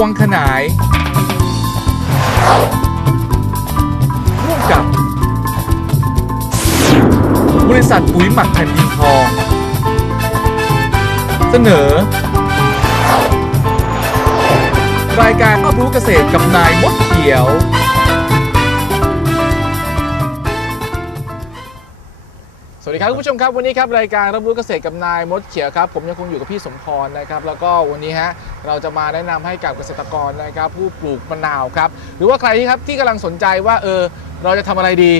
วังขนายร่วมกับบริษัทปุ๋ยหมักแผ่นดินทอง เสนอ รายการรับรู้เกษตรกับนายมดเขียว สวัสดีครับคุณผู้ชมครับวันนี้ครับรายการรับรู้เกษตรกับนายมดเขียวครับผมยังคงอยู่กับพี่สมพรนะครับแล้วก็วันนี้ฮะเราจะมาแนะนำให้กับเกษตรกรนะครับผู้ปลูกมะนาวครับหรือว่าใครที่ครับที่กำลังสนใจว่าเออเราจะทำอะไรดี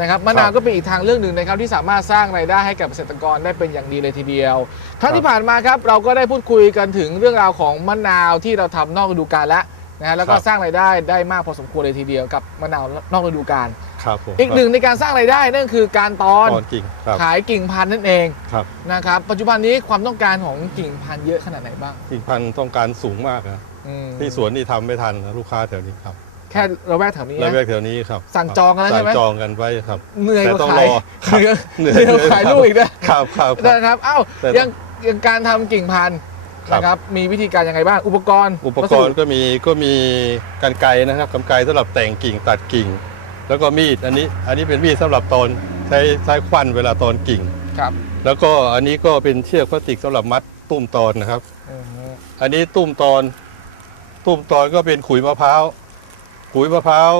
นะครับมะนาวก็เป็นอีกทางเรื่องหนึ่งนะครับที่สามารถสร้างรายได้ให้กับเกษตรกรได้เป็นอย่างดีเลยทีเดียวครั้งที่ผ่านมาครับเราก็ได้พูดคุยกันถึงเรื่องราวของมะนาวที่เราทำนอกฤดูกาลแล้วนะฮะแล้วก็ครับสร้างรายได้ได้มากพอสมควรเลยทีเดียวกับมะนาวนอกฤดูกาล ครับผมอีกหนึ่งในการสร้างรายได้นั่นคือการตอนตอนกิ่งครับขายกิ่งพันธุ์นั่นเองครับนะครับ ปัจจุบันนี้ความต้องการของกิ่งพันธุ์เยอะขนาดไหนบ้างกิ่งพันธุ์ต้องการสูงมากนะอืมที่สวนนี่ทำไม่ทันนะลูกค้าแถวนี้ครับแค่ระแวกแถวนี้ระนะ แวกแถวนี้ครับสั่งจองกันแล้วใช่ไหม สั่งจองกันไว้ครับ เหนื่อยกแต่ว่าต้องขายรอเหนื่อยเหนื่อยเหนื่อยกว่าขายลูกอีกนะครับครับครับ นะครับเอ้าแต่ยังยังการทำกิ่งพันธุ์ครับ นะครับมีวิธีการยังไงบ้างอุปกรณ์อุปกรณ์ก็มีก็มีกันไกรนะครับกันไกรสำหรับแต่งกิ่งตัดกิ่ง แล้วก็มีดอันนี้อันนี้เป็นมีดสำหรับตอนใช้ใช้ควันเวลาตอนกิ่ง ครับแล้วก็อันนี้ก็เป็นเชือกพลาสติกสำหรับมัดตุ้มตอนนะครับ อือฮึอันนี้ตุ้มตอน ตุ้มตอนก็เป็นขุยมะพร้าวขุยมะพร้าว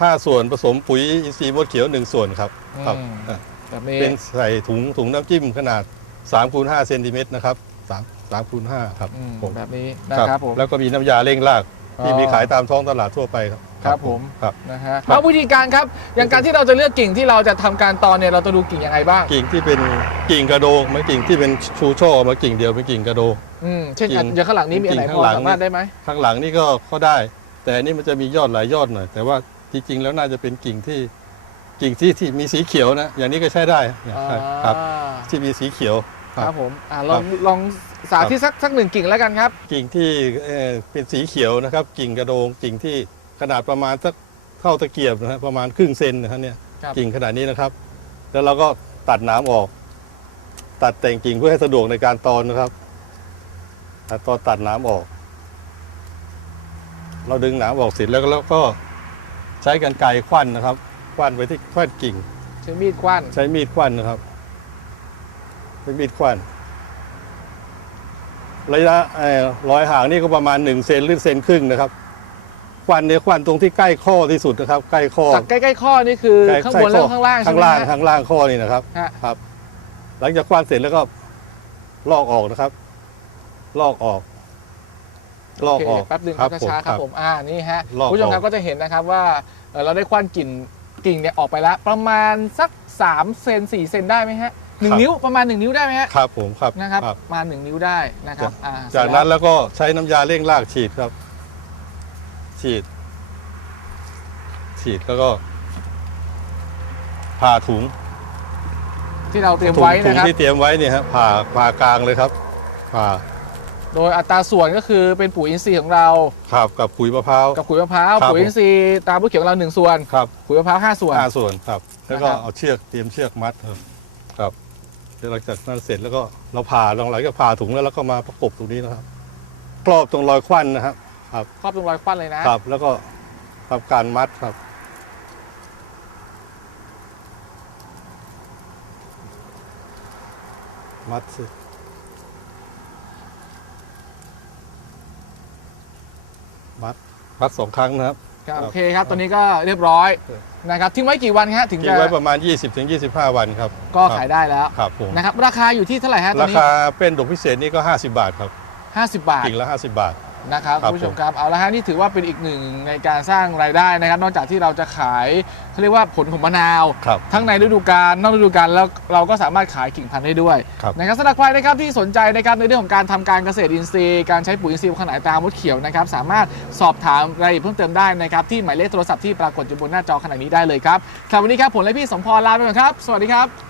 ห้าส่วนผสมปุ๋ยอินทรีย์มดเขียวหนึ่งส่วนครับครับอืมอะแบบนี้เป็นใส่ถุงถุงน้ำจิ้มขนาด3คูณ5เซนติเมตรนะครับ3 3คูณ5ครับอืมผมแบบนี้นะครับผมแล้วก็มีน้ำยาเร่งราก ที่อ๋อมีขายตามท้องตลาดทั่วไปครับครับผมครับนะฮะเอาวิธีการครับอย่างการที่เราจะเลือกกิ่งที่เราจะทำการตอนเนี่ยเราจะดูกิ่งยังไงบ้าง กิ่งที่เป็นกิ่งกระโดงไม่กิ่งที่เป็นชูช่อมากิ่งเดียวเป็นกิ่งกระโดงอืมเช่นกิ่งอย่างข้างหลังนี้มีอันไหนกิ่งพอข้างหลังสามารถได้ไหมข้างหลังนี่ก็ก็ได้ แต่อันนี้มันจะมียอดหลายยอดหน่อย แต่ว่าจริงๆแล้วน่าจะเป็นกิ่งที่กิ่งที่ที่มีสีเขียวนะอย่างนี้ก็ใช้ได้เนี่ยใช่ครับอ่าที่มีสีเขียว ครับผมอ่าลองลองสาธิตสักสักหนึ่งกิ่งแล้วกันครับ กิ่งที่เอ่อเป็นสีเขียวนะครับ กิ่งกระโดงกิ่งที่ขนาดประมาณสักเท่าตะเกียบนะฮะประมาณครึ่งเซนนะครับเนี่ยครับกิ่งขนาดนี้นะครับ แล้วเราก็ตัดหน้ำออก ตัดแต่งกิ่งเพื่อให้สะดวกในการตอนนะครับตัดตอนตัดหน้ำออก เราดึงหนามออกเสร็จแล้วก็แล้วก็ใช้กันไกรควันนะครับควันไปที่ควันกิ่ง ใช้มีดคว้านใช้มีดควันนะครับ ใช้มีดควันระยะเอ่อรอยห่างนี่ก็ประมาณ1เซนหรือเซนครึ่งนะครับควันเนี่ยควันตรงที่ใกล้ข้อที่สุดนะครับ ใกล้ข้อจากใกล้ๆข้อนี่คือใกล้ข้างบนแล้วข้างล่างใช่ข้างไหมล่างฮะข้างล่างข้อนี่นะครับฮะครับ หลังจากควันเสร็จแล้วก็ลอกออกนะครับ ลอกออก ลอกโอเคออกแป๊บหนึงคครัรับบผมช้าๆครับครับผมอ่านี่ฮะลอกคุณผู้ชมออกครับก็จะเห็นนะครับว่าเอ่อเราได้คว้านกิ่งกิ่งเนี่ยออกไปแล้วประมาณสัก3เซน4เซนได้ไหมฮะ หนึ่งนิ้วประมาณ1นิ้วได้ไหมฮะครับผมครับนะครับครับ ประมาณ1นิ้วได้นะครับอ่จากเสร็จนั้นแล้วแล้วก็ใช้น้ำยาเร่งรากฉีดครับ ฉีด ฉีดแล้วก็ผ่าถุงที่เราเตรียมถุงไว้ถุนะงครับ ที่เตรียมไว้เนี่ยฮะผ่าผ่ากลางเลยครับผ่าโดยอัตราส่วนก็คือเป็นปุ๋ยอินทรีย์ของเราขับกับปุ๋ยมะพร้าว กับขุยมะพร้าวครับปุ๋ยอินทรีย์ตามผู้เขียวของเราหนึ่งส่วนครับขุยมะพร้าวห้าส่วน ห้าส่วนครับ แล้วก็นะครับ เอาเชือกเตรียมเชือกมัดครับครับ เดี๋ยวหลังจากนั้นเสร็จแล้วก็เราผ่าลองหลังจากผ่าถุงแล้วเราก็มาประกบตรงนี้นะครับครอบตรงรอยควันนะครับ ครอบตรงรอยควันเลยนะครับ แล้วก็ทำการมัดครับ มัดสิมัดมัดสองครั้งนะครับ ครับครับโอเคครับตอนนี้ก็เรียบร้อยครับนะครับทิ้งไว้กี่วันฮะถึงทิ้จะงไว้ประมาณ 20-25 วันครับก็ขายได้แล้วครับผมนะครับราคาอยู่ที่เท่าไหร่ฮะตอรานนี้คาเป็นดอกพิเศษนี่ก็ 50 บาทครับ50 บาทกิ่งละ 50 บาท นะครับครับคุณผู้ชมครับเอาละฮะนี่ถือว่าเป็นอีกหนึ่งในการสร้างรายได้นะครับ นอกจากที่เราจะขายเขาเรียกว่าผลของมะนาว ครับทั้งในฤดูกาลนอกฤดูกาลแล้วเราก็สามารถขายกิ่งพันธุ์ได้ด้วยครับ นะครับสำหรับใครนะครับที่สนใจนะครับในเรื่องของการทำการเกษตรอินทรีย์การใช้ปุ๋ยอินทรีย์ขนาดตามดเขียวนะครับสามารถสอบถามรายละเอียดเพิ่มเติมได้นะครับที่หมายเลขโทรศัพท์ที่ปรากฏอยู่บนหน้าจอขณะนี้ได้เลยครับครับวันนี้ครับผมและพี่สมพรลาไปก่อนครับสวัสดีครับ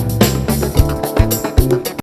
4888